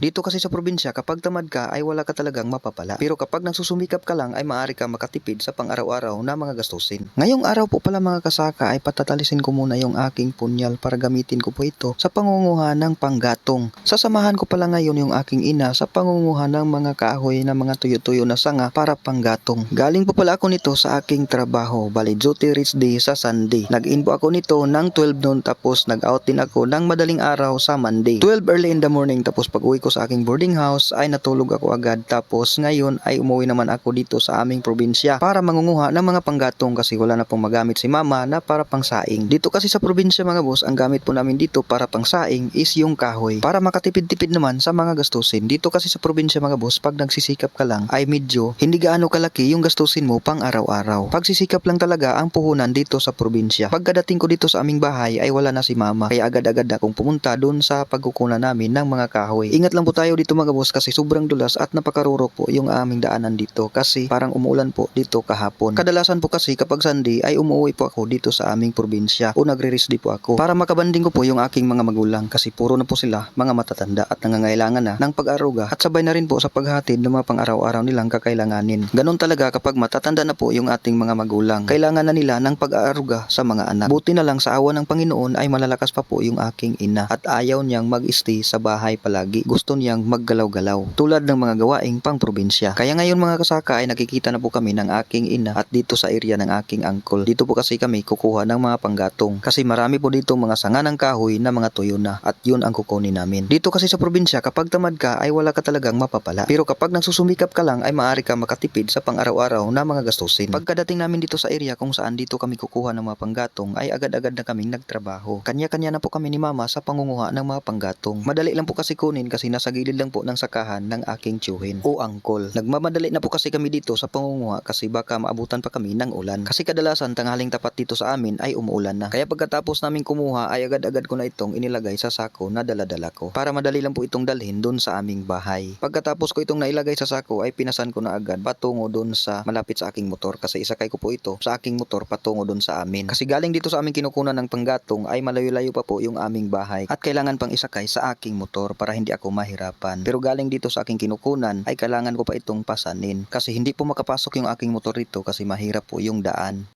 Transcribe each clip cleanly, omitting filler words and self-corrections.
Dito kasi sa probinsya, kapag tamad ka ay wala ka talagang mapapala. Pero kapag nagsusumikap ka lang ay maaari ka makatipid sa pang-araw-araw na mga gastusin. Ngayong araw po pala mga kasaka ay patatalisin ko muna yung aking punyal para gamitin ko po ito sa pangunguha ng panggatong. Sasamahan ko pala ngayon yung aking ina sa pangunguha ng mga kahoy na mga tuyo-tuyo na sanga para panggatong. Galing po pala ako nito sa aking trabaho, bali duty rest day sa Sunday. Nag-in po ako nito ng 12 noon tapos nag-out din ako ng madaling araw sa Monday. 12 early in the morning tapos pag uwi ko sa aking boarding house ay natulog ako agad tapos ngayon ay umuwi naman ako dito sa aming probinsya para mangunguha ng mga panggatong kasi wala na pong magamit si mama na para pangsaing. Dito kasi sa probinsya mga boss, ang gamit po namin dito para pangsaing is yung kahoy para makatipid-tipid naman sa mga gastusin. Dito kasi sa probinsya mga boss, pag nagsisikap ka lang ay medyo hindi gaano kalaki yung gastusin mo pang araw-araw. Pagsisikap lang talaga ang puhunan dito sa probinsya. Pagkadating ko dito sa aming bahay ay wala na si mama kaya agad-agad akong pumunta doon sa pagkukunan namin ng mga kahoy. Ingat lang po tayo dito mga boss kasi sobrang dulas at napakarurok po yung aming daanan dito kasi parang umuulan po dito kahapon. Kadalasan po kasi kapag Sunday ay umuwi po ako dito sa aming probinsya o nagre-rest po ako para makabanding ko po yung aking mga magulang kasi puro na po sila mga matatanda at nangangailangan na ng pag-aruga at sabay na rin po sa paghatid ng mga pang-araw-araw nilang kakailanganin. Ganon talaga kapag matatanda na po yung ating mga magulang. Kailangan na nila ng pag-aaruga sa mga anak. Buti na lang sa awa ng Panginoon ay malalakas pa po yung aking ina at ayaw niyang mag-stay sa bahay palagi. Gusto niyang maggalaw-galaw tulad ng mga gawaing pang probinsya. Kaya ngayon mga kasaka ay nakikita na po kami ng aking ina at dito sa area ng aking uncle. Dito po kasi kami kukuha ng mga panggatong kasi marami po dito mga sanga ng kahoy na mga tuyo na at yun ang kukunin namin. Dito kasi sa probinsya kapag tamad ka ay wala ka talagang mapapala. Pero kapag nagsusumikap ka lang ay maaari ka makatipid sa pang-araw-araw na mga gastusin. Pagkadating namin dito sa area kung saan dito kami kukuha ng mga panggatong ay agad-agad na kaming nagtrabaho. Kanya-kanya na po kami ni mama sa pangunguha ng mga panggatong. Madali lang po kasi kunin kasi nasa gilid lang po ng sakahan ng aking tiyuhin o angkol. Nagmamadali na po kasi kami dito sa pangunguha kasi baka maabutan pa kami ng ulan. Kasi kadalasan tanghaling tapat dito sa amin ay umuulan na. Kaya pagkatapos namin kumuha ay agad-agad ko na itong inilagay sa sako na dala-dala ko para madali lang po itong dalhin doon sa aming bahay. Pagkatapos ko itong nailagay sa sako ay pinasan ko na agad patungo doon sa malapit sa aking motor kasi isakay ko po ito sa aking motor patungo doon sa amin. Kasi galing dito sa aming kinukunan ng panggatong ay malayo-layo pa po yung aming bahay at kailangan pang isakay sa aking motor para hindi ako mahirapan. Pero galing dito sa aking kinukunan ay kailangan ko pa itong pasanin kasi hindi po makapasok yung aking motor dito kasi mahirap po yung daan.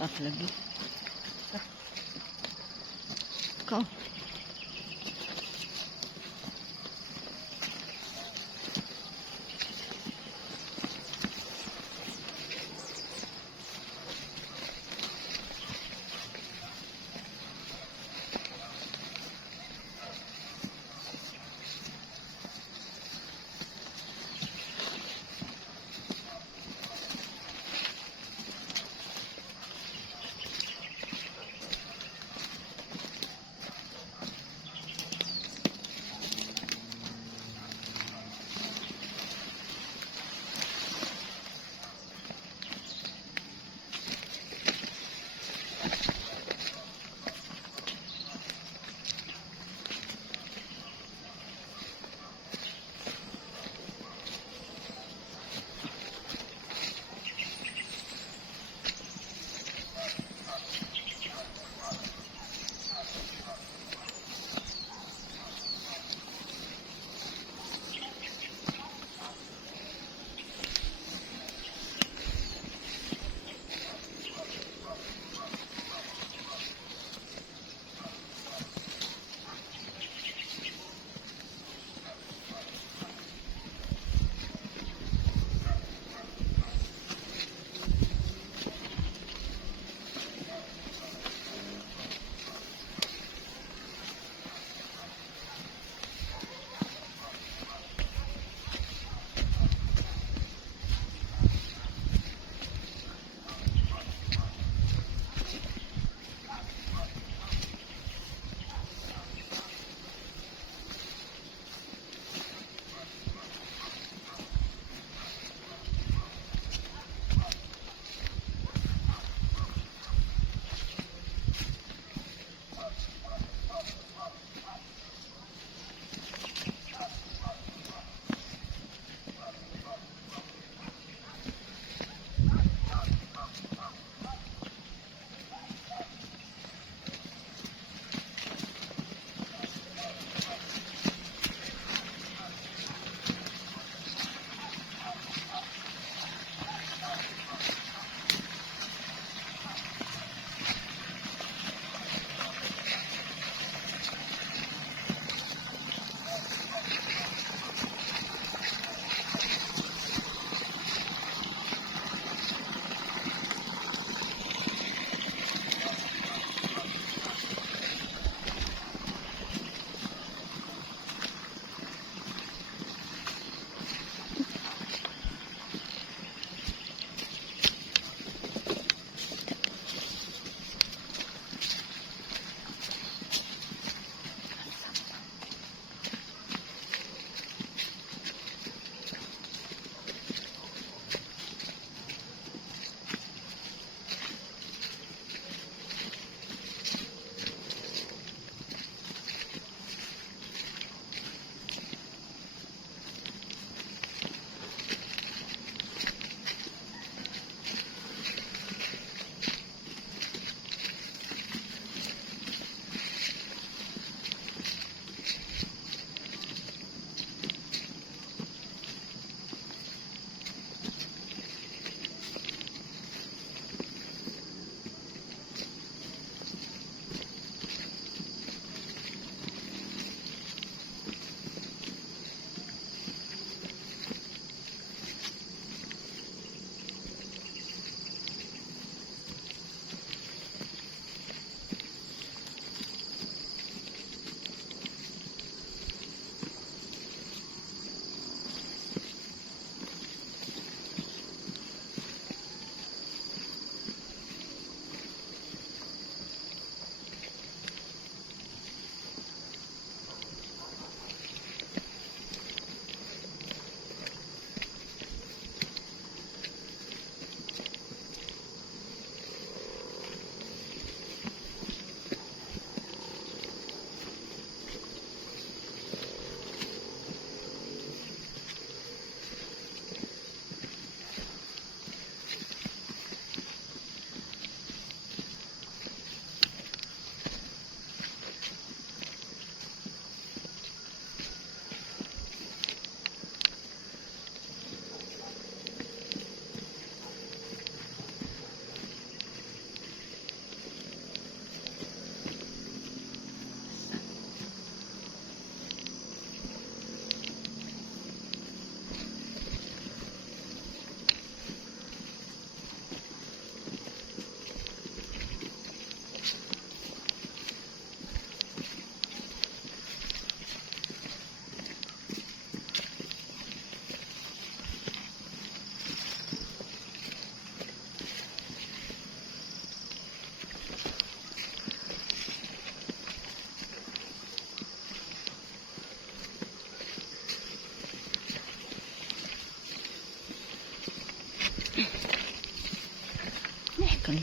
Kas lagi. Kau.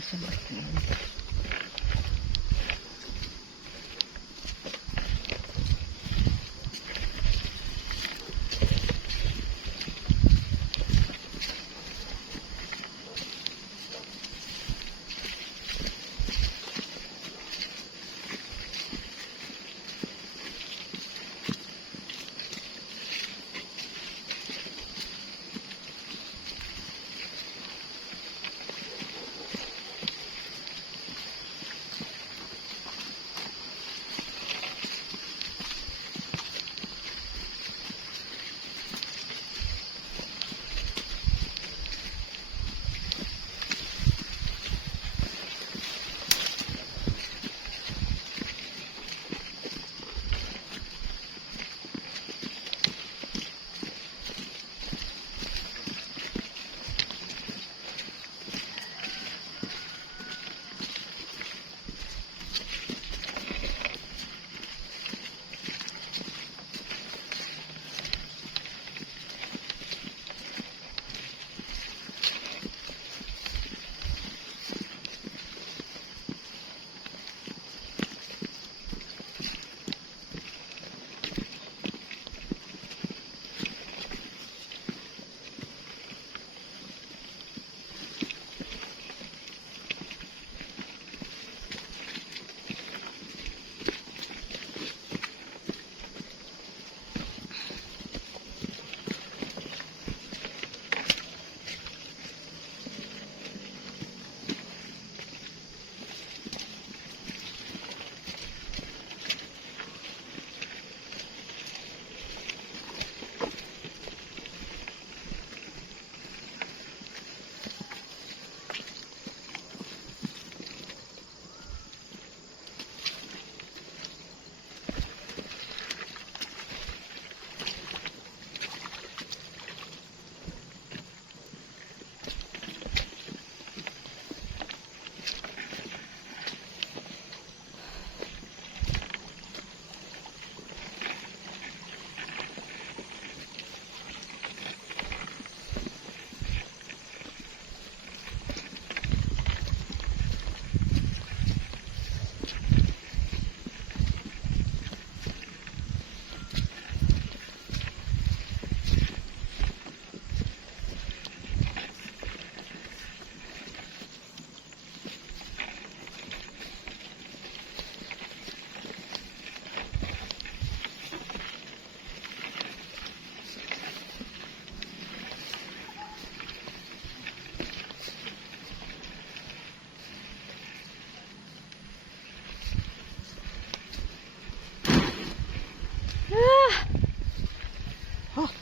sa bato.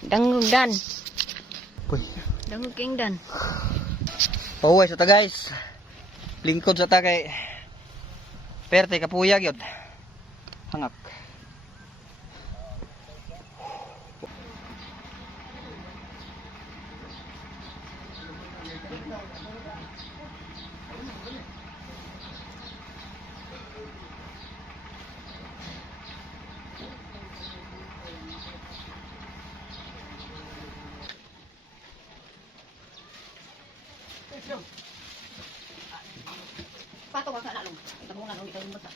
Dangog dan. Uy. Dangog king dan. Pauwi sa ta guys. Lingkod sa ta kay perte kapuyag yun. Hangak. Pato ka sa along. Tabungan ulit ang bata.